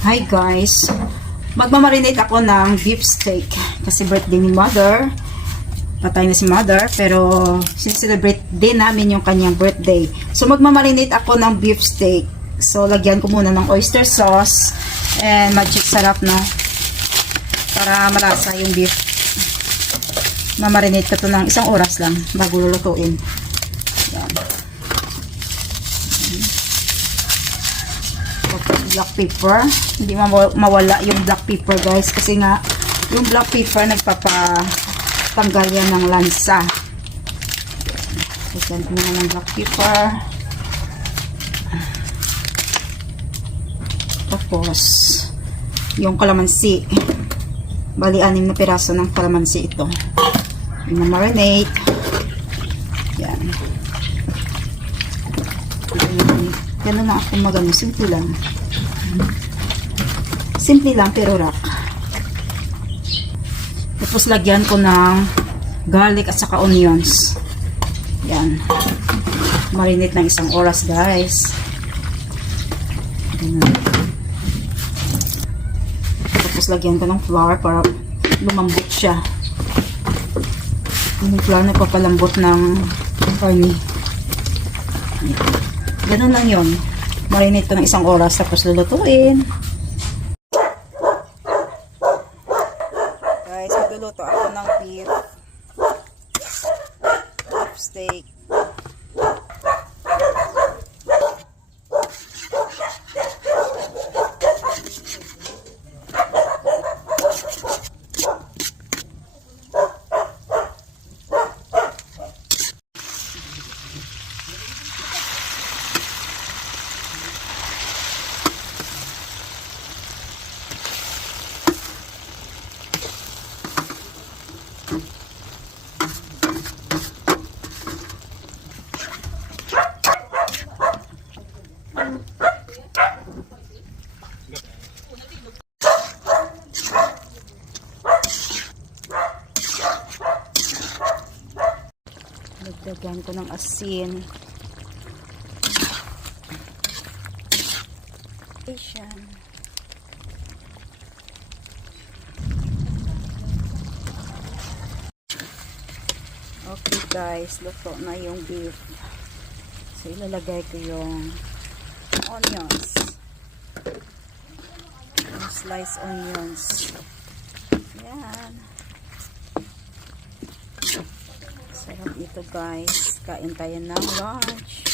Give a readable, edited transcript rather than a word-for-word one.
Hi guys, magmamarinate ako ng beef steak kasi birthday ni mother. Patay na si mother pero sincelebrate din namin yung kanyang birthday. So magmamarinate ako ng beef steak. So lagyan ko muna ng oyster sauce and magic sarap, no, para malasa yung beef. Mamarinate ko to ng 1 oras lang bago lulutuin. Yan. Black pepper, hindi mawala yung black pepper guys, kasi nga yung black pepper nagpapatanggal yan ng lansa. Lagyan ko naman ng black pepper. Tapos yung kalamansi, bali 6 na piraso ng kalamansi ito, yung marinate. Yan, ganun na ako magano, simple lang. Simple lang pero rock. Tapos lagyan ko ng garlic at saka onions. Yan. Marinate ng 1 oras guys. Ganun. Tapos lagyan ko ng flour para lumambot siya. Yung flour nagpapalambot ng karni. Ganun lang yun. Marinate ko ng 1 oras tapos lulutuin. Guys, magluluto ako ng beef steak. Lagyan ko ng asin. Asian. Okay guys, luto na yung beef. So ilalagay ko yung onions. Yung sliced onions. Yan. Sarap ito guys. Kain tayo ng lunch.